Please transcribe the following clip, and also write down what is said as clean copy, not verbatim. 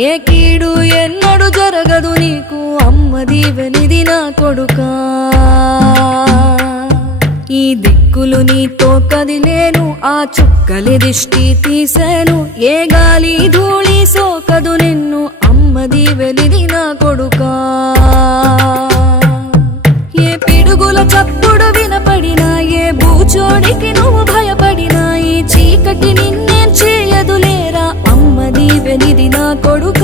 ఏ కీడు ఎన్నడు జరగదు నీకు అమ్మ దీవెనిది నా కొడుకా ఈ దిక్కులు నీతో కదిలేను ఆ చుక్కలి దిష్టి తీసేను ఏ గాలి ధూళి సోకదు నిన్ను అమ్మ దీవెనిది నా కొడుకా ఏ పిడుగుల చప్పుడు వినపడినా ఏ బూచోడికి నువ్వు భయపడినా ఈ చీకటి నిన్నేం చేయదులేరా అమ్మ దీవెనిది నా కొడుకా